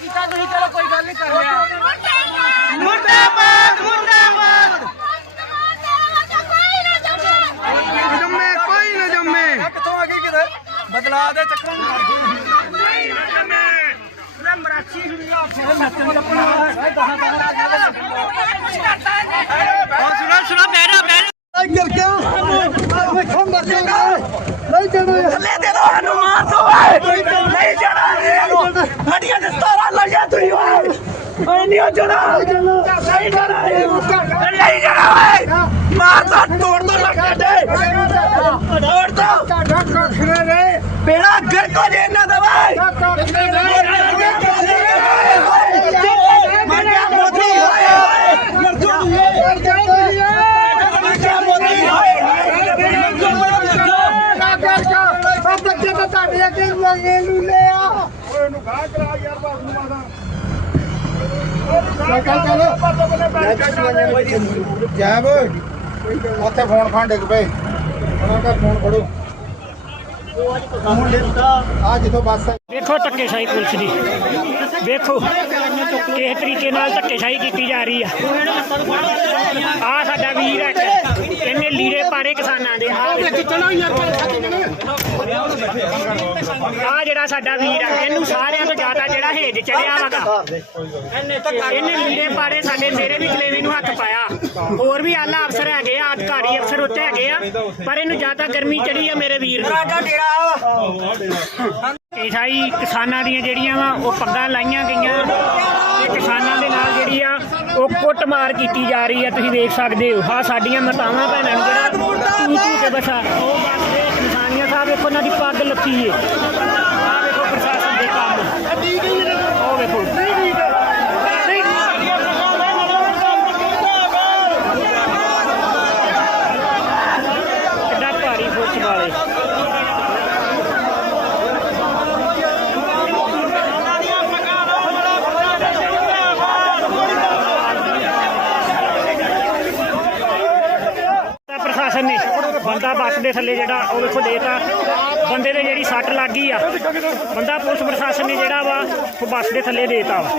ਕੀਤਾ ਤੁਸੀਂ ਚਲੋ ਕੋਈ ਗੱਲ ਨਹੀਂ ਕਰ ਲਿਆ। ਮੁਰਦਾਬਾਦ ਮੁਰਦਾਬਾਦ। ਜੰਮੇ ਕੋਈ ਨਾ ਜੰਮੇ। ਆ ਕਿੱਥੋਂ ਆ ਗਈ ਕਿਧਰ? ਬਦਲਾ ਦੇ ਚੱਕਰ ਨਹੀਂ ਨਾ ਜੰਮੇ। ਨਾ ਮਰਾਸੀ ਹੁਣੀਆਂ ਫਿਰ ਨੱਚਣ ਲੱਪਣਾ ਹੈ ਦਹਾ ਦਹਾ ਆ ਸੁਣਾ ਸੁਣਾ ਬੈਠਾ ਬੈਠਾ ਲਾਈਕ ਕਰਕੇ ਸਾਨੂੰ ਵੇਖਣ ਦਾ ਚੰਗਾ ਨਹੀਂ ਜਾਣਾ ਥੱਲੇ ਦੇ ਦੋ ਸਾਨੂੰ ਮਾਰ ਦੋ ਓਏ। ਓਏ ਨਹੀਂ ਹੋ ਜਾਣਾ ਨਹੀਂ ਜਾਣਾ ਇਹਨੂੰ। ਜਾਣਾ ਓਏ ਦੋ ਤੋੜ ਦੋ ਲੱਗੇ ਦੇ ਤੋੜ ਦੋ। ਬੇੜਾ ਗਰਕੋ ਜੇ ਇਹਨਾਂ ਦਾ ਓਏ ਮੋਦੀ ਮੋਦੀ ਬੱਚੇ ਤਾਂ ਤੁਹਾਡੇ ਅੱਗੇ ਲੱਗੇ ਲੂਲੇ ਆ ਜੈਬ ਉੱਥੇ ਫੋਨ ਖਾਂ ਡਿੱਗ ਪਏ। ਉਹਨਾਂ ਦਾ ਫੋਨ ਫੜੋ। ਵੇਖੋ ਧੱਕੇਸ਼ਾਹੀ ਪੁਲਿਸ ਦੀ। ਵੇਖੋ ਕਿਸ ਤਰੀਕੇ ਨਾਲ ਧੱਕੇਸ਼ਾਹੀ ਕੀਤੀ ਜਾ ਰਹੀ ਆ। ਆ ਸਾਡਾ ਵੀਰ ਹੈ ਇਹਨੇ ਲੀੜੇ ਪਾੜੇ ਕਿਸਾਨਾਂ ਦੇ ਆ ਆ ਜਿਹੜਾ ਸਾਡਾ ਵੀਰ ਆ, ਇਹਨੂੰ ਸਾਰਿਆਂ ਤੋਂ ਜ਼ਿਆਦਾ ਜਿਹੜਾ ਹੇਜ ਚੜਿਆ ਵਾਗਾ ਇਹਨੇ ਲੀੜੇ ਪਾੜੇ ਸਾਡੇ ਮੇਰੇ ਵੀ ਜਲੇਵੀ ਨੂੰ ਹੱਥ ਹੋਰ ਵੀ ਆਲਾ ਅਫਸਰ ਹੈਗੇ ਆ ਅਧਿਕਾਰੀ ਅਫਸਰ ਉੱਤੇ ਹੈਗੇ ਆ ਪਰ ਇਹਨੂੰ ਜ਼ਿਆਦਾ ਗਰਮੀ ਚੜੀ ਆ ਮੇਰੇ ਵੀਰ ਨੂੰ ਈਸਾਈ ਕਿਸਾਨਾਂ ਦੀਆਂ ਜਿਹੜੀਆਂ ਵਾ ਉਹ ਪੱਗਾਂ ਲਾਈਆਂ ਗਈਆਂ। ਤੇ ਕਿਸਾਨਾਂ ਦੇ ਨਾਲ ਜਿਹੜੀ ਆ ਉਹ ਕੁੱਟਮਾਰ ਕੀਤੀ ਜਾ ਰਹੀ ਆ ਤੁਸੀਂ ਵੇਖ ਸਕਦੇ ਹੋ। ਆ ਸਾਡੀਆਂ ਮਾਤਾਵਾਂ ਭੈਣਾਂ ਨੂੰ ਜਿਹੜਾ ਤੂ ਤੂ ਕੇ ਬਸਾ। ਉਹ ਬਸ ਇਹ ਕਿਸਾਨੀਆਂ ਸਾਹਿਬ ਵੇਖੋ ਉਹਨਾਂ ਦੀ ਪੱਗ ਲੱਥੀ ਏ। ਆ ਵੇਖੋ ਪ੍ਰਸ਼ਾਸਨ ਦੇ ਕੰਮ। ਉਹ ਵੇਖੋ ਕਿੱਡਾ ਭਾਰੀ ਫੋਰਸ ਵਾਲੇ ਤਾਂ ਪ੍ਰਸ਼ਾਸਨ ਨੇ ਬੰਦਾ ਬੱਸ ਦੇ ਥੱਲੇ ਜਿਹੜਾ, ਉਹ ਵੇਖੋ ਦੇਤਾ ਬੰਦੇ ਦੇ ਜਿਹੜੀ ਸੱਟ ਲੱਗ ਗਈ ਆ। ਬੰਦਾ ਪੁਲਿਸ ਪ੍ਰਸ਼ਾਸਨ ਨੇ ਜਿਹੜਾ ਵਾ, ਉਹ ਬੱਸ ਦੇ ਥੱਲੇ ਦੇਤਾ ਵਾ।